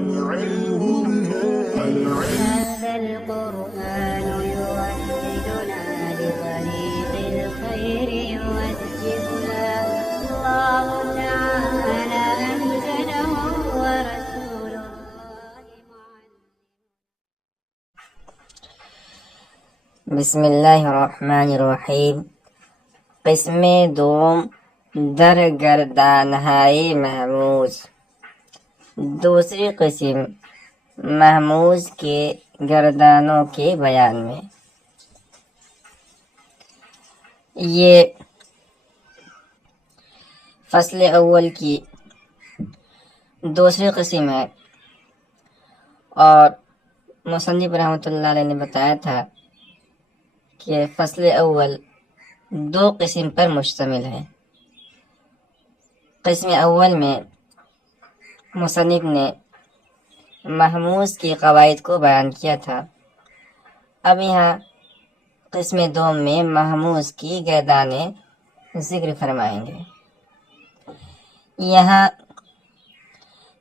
هذا القرآن يوحدنا لطريق الخير يوجهنا الله تعالى أنزله ورسول الله بسم اللہ الرحمن الرحیم۔ قسم دوم در گردانہائے محموز۔ دوسری قسم محموز کے گردانوں کے بیان میں۔ یہ فصل اول کی دوسری قسم ہے، اور مصنف رحمۃ اللہ علیہ نے بتایا تھا کہ فصل اول دو قسم پر مشتمل ہے۔ قسم اول میں مصنف نے محموز کی قواعد کو بیان کیا تھا، اب یہاں قسم دوم میں محموز کی گردانیں ذکر فرمائیں گے۔ یہاں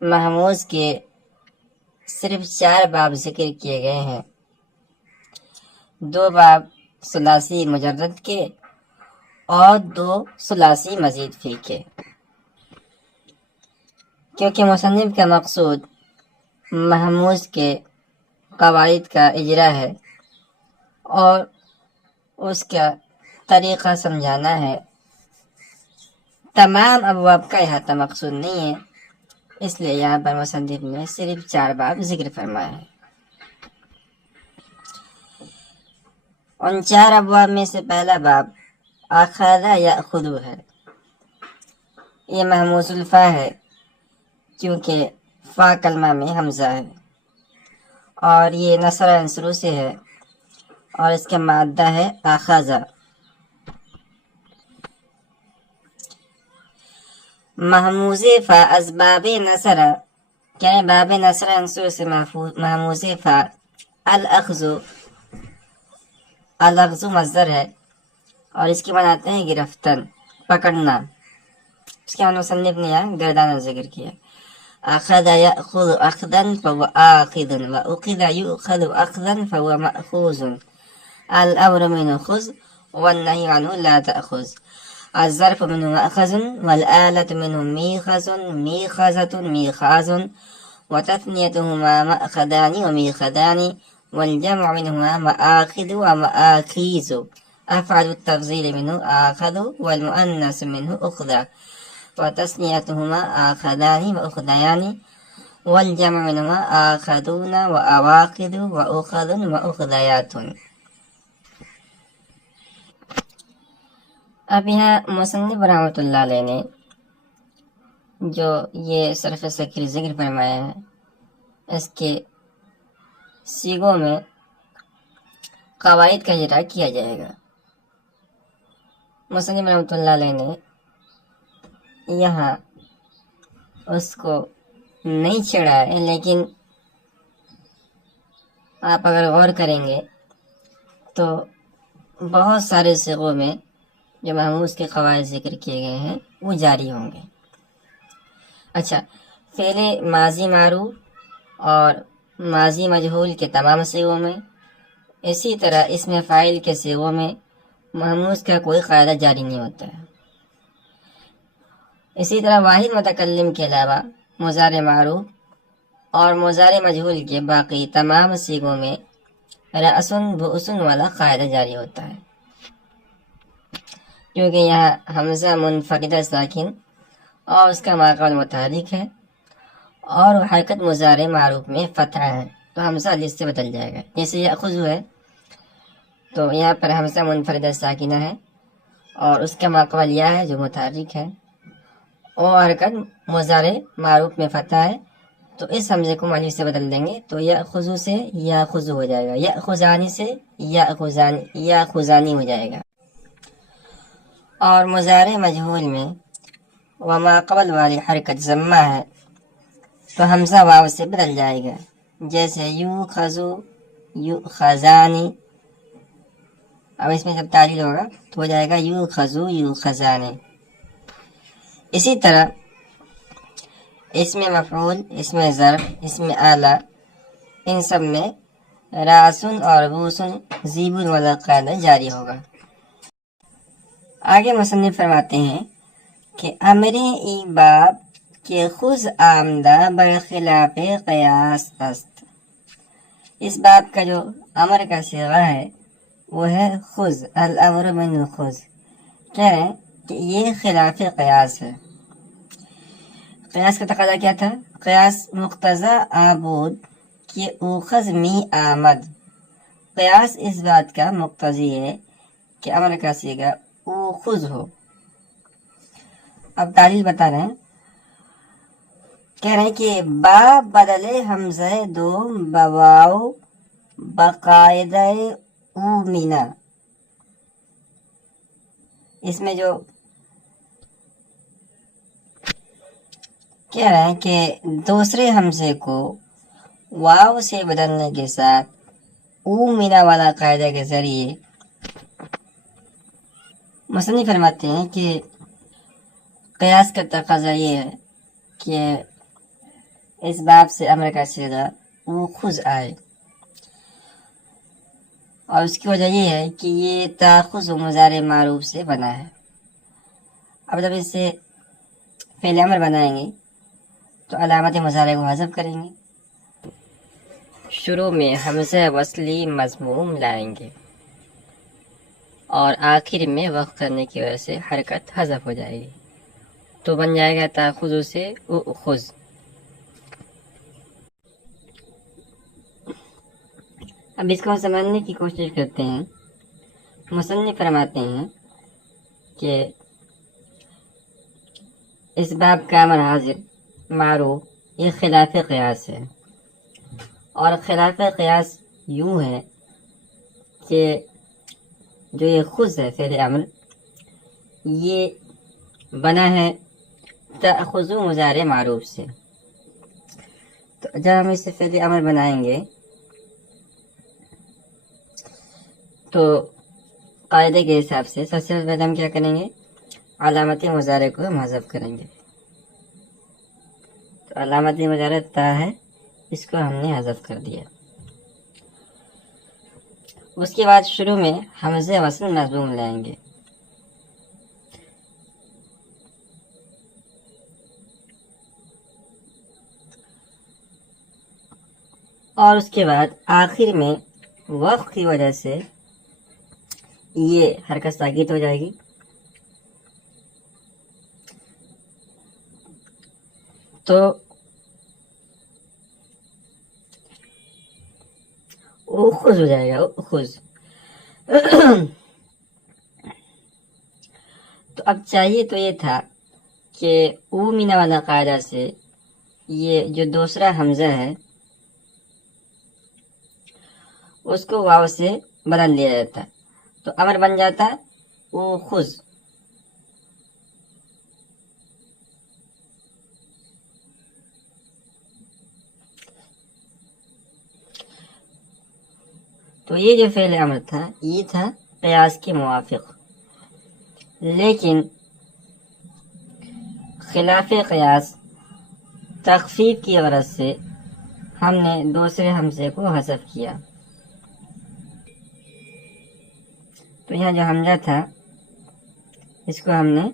محموز کے صرف 4 باب ذکر کیے گئے ہیں، 2 باب ثلاثی مجرد کے اور 2 ثلاثی مزید فی کے، کیونکہ مصنف کا مقصود محموز کے قواعد کا اجرا ہے اور اس کا طریقہ سمجھانا ہے۔ تمام ابواب کا احاطہ مقصود نہیں ہے، اس لیے یہاں پر مصنف نے صرف 4 باب ذکر فرمایا ہے۔ ان 4 ابواب میں سے پہلا باب اخذ یاخذ ہے۔ یہ محموز الفا ہے کیونکہ فا کلمہ میں حمزہ ہے، اور یہ نصر عنصرو سے ہے، اور اس کا مادہ ہے اخذ۔ محموز فا از باب نصر، یعنی باب نصر عنصرو سے محموز فا الاخذ، الاخذ مصدر ہے اور اس کی بناتے ہیں گرفتن، پکڑنا۔ اس کے مصنف نے یہاں گردانہ ذکر کیا۔ اخذ یاخذ اخذا فهو آخذ واخذ یؤخذ اخذا فهو مأخوذ، الامر منه خذ والنهي عنه لا تأخذ، الظرف منه مأخذ والآلة منه ميخذ ميخذة ميخاذ، وتثنيتهما مأخذان وميخذان، والجمع منهما مآخذ ومآخيذ، أفعل التفضيل منه آخذ والمؤنث منه أخذ، وتثنيتهما آخذان وأخذيان، والجمع منهما آخذون وأواخذ وأخذ وأخذيات۔ اب یہاں مصنف رحمۃ اللہ علیہ نے جو یہ صرف ثقیل ذکر فرمایا ہے، اس کے سیغوں میں قواعد کا اجرا کیا جائے گا۔ مصنف رحمۃ اللہ علیہ نے یہاں اس کو نہیں چھیڑا ہے، لیکن آپ اگر غور کریں گے تو بہت سارے صیغوں میں جو محموز کے قواعد ذکر کیے گئے ہیں وہ جاری ہوں گے۔ اچھا، فعل ماضی معروف اور ماضی مجہول کے تمام صیغوں میں، اسی طرح اسم فاعل کے صیغوں میں محموز کا کوئی قاعدہ جاری نہیں ہوتا ہے۔ اسی طرح واحد متکلم کے علاوہ مضارع معروف اور مضارع مجہول کے باقی تمام صیغوں میں رأسن بؤسن والا قاعدہ جاری ہوتا ہے، کیونکہ یہاں حمزہ منفردہ ساکن اور اس کا ماقبل متحرک ہے، اور حرکت مضارع معروف میں فتح ہے، تو حمزہ الف سے بدل جائے گا۔ جیسے یأخذ ہے تو یہاں پر حمزہ منفردہ ساکنہ ہے اور اس کا ماقبل یا ہے جو متحرک ہے، اور حرکت مضارع معروف میں فتح ہے، تو اس حمزے کو الف سے بدل دیں گے تو یأخذ سے یاخذ ہو جائے گا، یأخذانی سے یاخذانی ہو جائے گا۔ اور مضارع مجہول میں وما قبل والی حرکت ضمہ ہے تو حمزہ واو سے بدل جائے گا، جیسے یوخذو یوخذانی۔ اب اس میں جب تعلیل ہوگا تو ہو جائے گا یوخذو یوخذانی۔ اسی طرح اس میں مفعول، اس میں ظرف، اس میں آلہ، ان سب میں راسن اور بوسن زیبن والا قاعدہ جاری ہوگا۔ آگے مصنف فرماتے ہیں کہ امر ای باب کہ خذ آمدہ برخلاف قیاس است۔ اس باب کا جو امر کا صیغہ ہے وہ ہے خذ، الامر من خذ۔ کہہ رہے ہیں کہ یہ خلاف قیاس ہے۔ قیاس کا تقاضا کیا تھا؟ قیاس مقتضا آبود کہ اوخذ می آمد۔ قیاس اس بات کا مقتضی ہے کہ امر کا صیغہ اوخذ ہو۔ اب تعلیل بتا رہے ہیں، کہہ رہے ہیں کہ با بدلے حمزہ دوم بواو بقاعدہ اومینا۔ اس میں جو کہہ رہے ہیں کہ دوسرے حمزے کو واو سے بدلنے کے ساتھ اومینا والا قاعدہ کے ذریعے مصنف فرماتے ہیں کہ قیاس کا تقاضا یہ ہے کہ اس باب سے امر کا صیغہ اوخذ آئے، اور اس کی وجہ یہ ہے کہ یہ تاخذ و مضارع معروف سے بنا ہے۔ اب جب اس سے فعل امر بنائیں گے تو علامت مضارع کو حذف کریں گے، شروع میں حمزہ وصلی مضموم لائیں گے اور آخر میں وقف کرنے کی وجہ سے حرکت حذف ہو جائے گی، تو بن جائے گا تاخذ سے اخذ۔ اب اس کو سمجھنے کی کوشش کرتے ہیں۔ مصنف فرماتے ہیں کہ اس باب کا امر حاضر معروف یہ خلاف قیاس ہے، اور خلاف قیاس یوں ہے کہ جو یہ خذ ہے فعل امر، یہ بنا ہے تأخذ مضارع معروف سے۔ تو جب ہم اس سے فعل امر بنائیں گے تو قاعدے کے حساب سے سب سے پہلے ہم کیا کریں گے؟ علامت مضارع کو ہم حذف کریں گے۔ تو علامت مضارع تا ہے، اس کو ہم نے حذف کر دیا۔ اس کے بعد شروع میں حمزہ وصل مضموم لائیں گے، اور اس کے بعد آخر میں وقف کی وجہ سے یہ حرکت ساکت ہو جائے گی، تو اخذ ہو جائے گا، اخذ۔ تو اب چاہیے تو یہ تھا کہ اومینا والا قاعدہ سے یہ جو دوسرا حمزہ ہے اس کو واو سے بدل لیا جاتا، تو امر بن جاتا اوخذ۔ تو یہ جو فعل امر تھا یہ تھا قیاس کے موافق، لیکن خلاف قیاس تخفیف کی غرض سے ہم نے دوسرے حمزے کو حذف کیا۔ تو یہاں جو حمزہ تھا اس کو ہم نے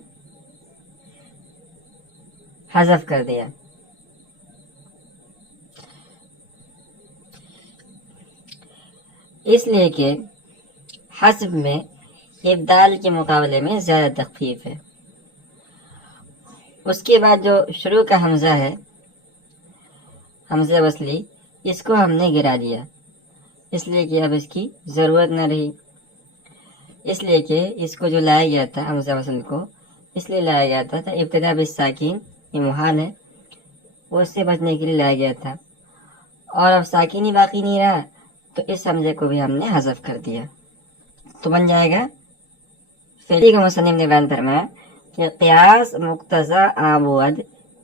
حذف کر دیا۔ اس لیے کہ حذف میں ابدال کے مقابلے میں زیادہ تخفیف ہے۔ اس کے بعد جو شروع کا حمزہ ہے، حمزہ وصلی، اس کو ہم نے گرا دیا، اس لیے کہ اب اس کی ضرورت نہ رہی۔ اس لیے کہ اس کو جو لایا گیا تھا حمزہ وصل کو اس لیے لایا گیا تھا ابتدا بالساکین، یہ محال ہے، وہ اس سے بچنے کے لیے لایا گیا تھا، اور اب ساکین ہی باقی نہیں رہا تو اس حمزے کو بھی ہم نے حذف کر دیا، تو بن جائے گا فعلی کا مصنف نے بیان فرمایا کہ قیاس مقتضا آبود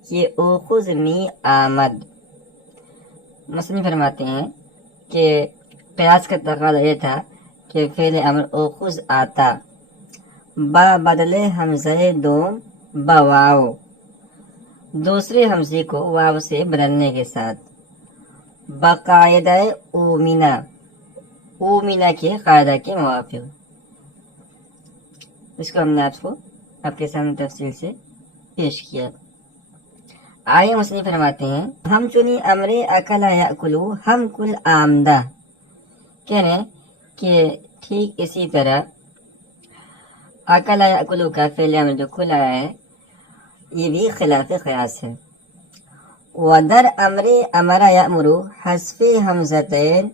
یہ اوخذ می آمد۔ مصنف فرماتے ہیں کہ قیاس کا تقاضا یہ تھا کہ فعل امر اوخذ آتا با بدلے حمزہ دوم بواو، دوسرے حمزے کو واو سے بدلنے کے ساتھ باقاعدہ اومنا، اومنا کے قاعدہ کے موافق. اس کو ہم نے آپ کے سامنے تفصیل سے پیش کیا. آئے مصنف فرماتے ہیں ہم چنی امر اکلا یاکلو ہم کل آمدہ، کہہ رہے ہیں کہ ٹھیک اسی طرح اکلا یاکلو کا فعل امر جو کل آیا ہے یہ بھی خلاف قیاس ہے. ودر امر امرا یامرو حذف حمزتین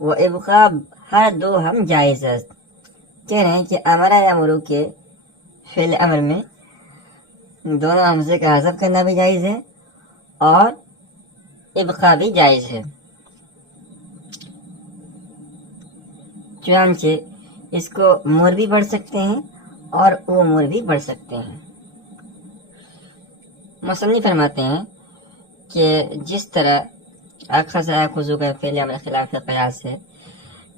و ابقاء ہر دو ہم جائز است. کہہ رہے ہیں کہ امرا یامرو کے فعل امر میں دونوں حمزے کا حذف کرنا بھی جائز ہے اور ابقاء بھی جائز ہے. چنانچہ اس کو مر بھی پڑھ سکتے ہیں اور امور بھی پڑھ سکتے ہیں. مصنف فرماتے ہیں کہ جس طرح اخذ یاخذ کا فعل امر خلاف قیاس ہے،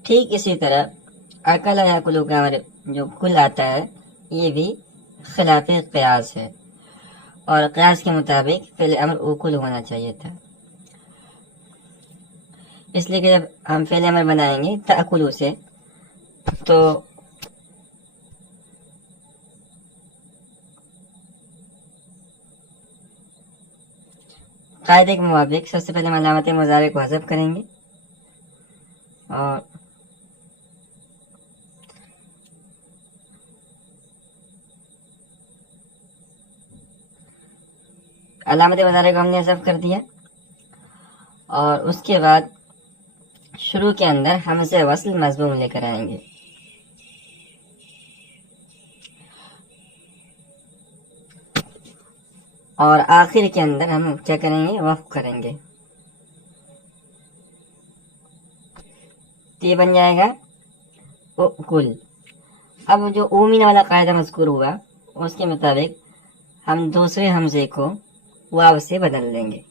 ٹھیک اسی طرح اکل یاکل کا امر جو کل آتا ہے یہ بھی خلاف قیاس ہے، اور قیاس کے مطابق فعل امر اوکل ہونا چاہیے تھا. اس لیے کہ جب ہم فعل امر بنائیں گے تأکلو سے تو قاعدے کے مطابق سب سے پہلے ہم علامت مضارع کو حذف کریں گے اور علامت مضارع کو ہم نے حذف کر دیا اور اس کے بعد شروع کے اندر حمزہ وصل مضموم لے کر آئیں گے. اور آخر کے اندر ہم کیا کریں گے؟ وقف کریں گے. تو یہ بن جائے گا کل. اب جو اومین والا قاعدہ مذکور ہوا اس کے مطابق ہم دوسرے حمزے کو واو سے بدل لیں گے.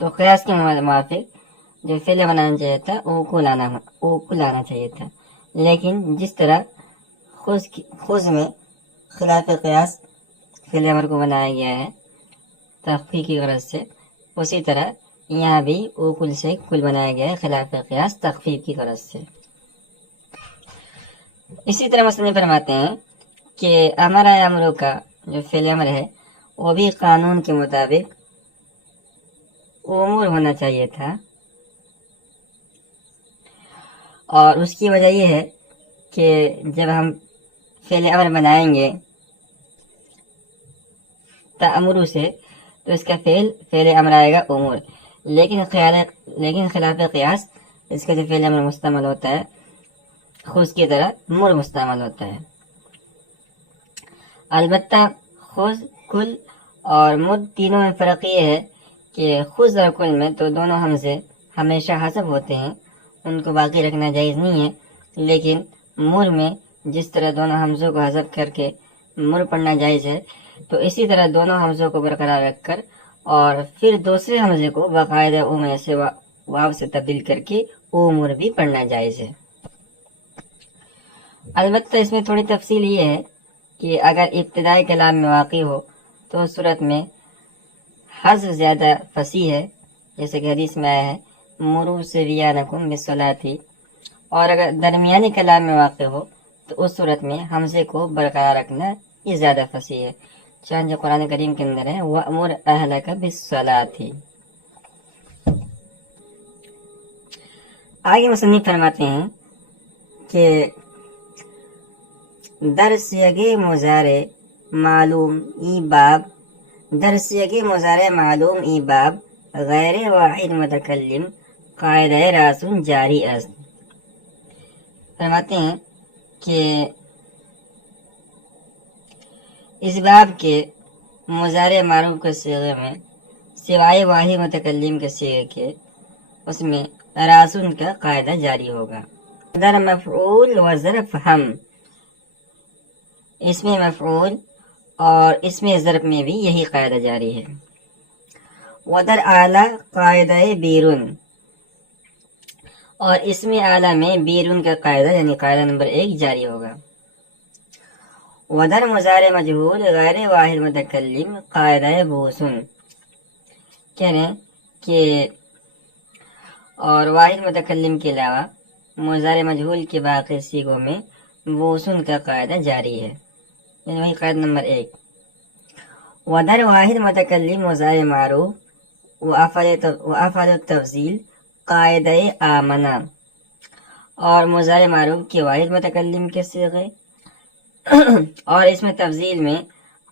تو قیاس کے موافق جو فعل بنانا چاہیے تھا وہ کل آنا چاہیے تھا، لیکن جس طرح خذ میں خلاف قیاس فعل امر کو بنایا گیا ہے تخفیف کی غرض سے، اسی طرح یہاں بھی اوکل سے کل بنایا گیا ہے خلاف قیاس تخفیف کی غرض سے. اسی طرح مصنف فرماتے ہیں کہ امرا یامرو کا جو فعل امر ہے وہ بھی قانون کے مطابق امور ہونا چاہیے تھا، اور اس کی وجہ یہ ہے کہ جب ہم فعل امر بنائیں گے تأمرو سے تو اس کا فعل امر آئے گا امور، لیکن خلاف قیاس اس کا جو فعل امر مستعمل ہوتا ہے خذ کی طرح مر مستعمل ہوتا ہے. البتہ خذ، کل اور مر تینوں میں فرق یہ ہے کہ خذ اور کل میں تو دونوں حمزے ہمیشہ حذف ہوتے ہیں، ان کو باقی رکھنا جائز نہیں ہے، لیکن مر میں جس طرح دونوں حمزوں کو حذف کر کے مر پڑھنا جائز ہے، تو اسی طرح دونوں حمزوں کو برقرار رکھ کر اور پھر دوسرے حمزے کو باقاعدہ او میں سے واو سے تبدیل کر کے او مر بھی پڑھنا جائز ہے. البتہ اس میں تھوڑی تفصیل یہ ہے کہ اگر ابتدائی کلام میں واقع ہو تو اس صورت میں حذف زیادہ فصیح ہے، جیسے کہ حدیث میں آیا ہے مرو سریانکم بالصلاۃ، اور اگر درمیانی کلام میں واقع ہو تو اس صورت میں حمزے کو برقرار رکھنا یہ زیادہ فصیح ہے، چنانچہ قرآن کریم کے اندر ہے وَأْمُرْ أَهْلَكَ بِالصَّلَاةِ. آگے مصنف فرماتے ہیں کہ در سیغ مضارع معلوم ای باب غیر واحد متکلم قاعدہ راسن جاری است. فرماتے ہیں کہ اس باب کے مضارع معروف کے صیغے میں سوائے واحد متکلم کے صیغے کے اس میں راسن کا قاعدہ جاری ہوگا. در مفعول و ظرف ہم، اس میں مفعول اور اس میں ظرف میں بھی یہی قاعدہ جاری ہے. ودر اعلی قاعدہ بیرون، اور اسم اعلیٰ میں بیرون کا قاعدہ یعنی قاعدہ نمبر 1 جاری ہوگا۔ ودر مضارع مجہول غیر واحد متکلم قاعدہ بوسن، کہہ رہے ہیں کہ اور واحد متکلم کے علاوہ مضارع مجہول کے باقی صیغوں میں بوسن کا قاعدہ جاری ہے، یعنی وہی قاعدہ نمبر 1۔ ودر واحد متکلم مضارع معروف وافعال التفضیل قاعدہ آمنہ، اور مضارع معروف کے واحد متکلم کے صیغے اور اس میں تفضیل میں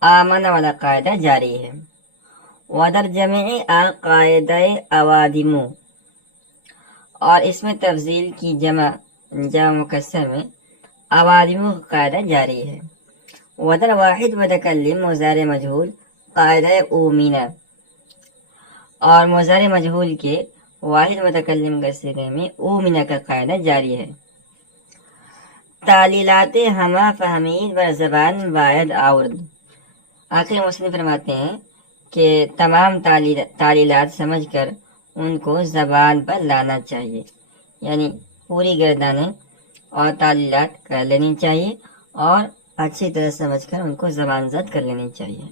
آمنہ والا قاعدہ جاری ہے۔ ودر جمع قاعدہ اوادم، اور اس میں تفضیل کی جمع مکسر میں اوادم کا قاعدہ جاری ہے۔ ودر واحد متکلم مضارع مجہول قاعدہ اومینہ، اور مضارع مجہول کے واحد متکلم کے صیغے میں اومینہ کا قاعدہ جاری ہے۔ تعلیلات ہمہ فہمید بر زبان باید آورد، آخر مصنف فرماتے ہیں کہ تمام تعلیلات سمجھ کر ان کو زبان پر لانا چاہیے، یعنی پوری گردانیں اور تعلیلات کر لینی چاہیے اور اچھی طرح سمجھ کر ان کو زبان زد کر لینی چاہیے۔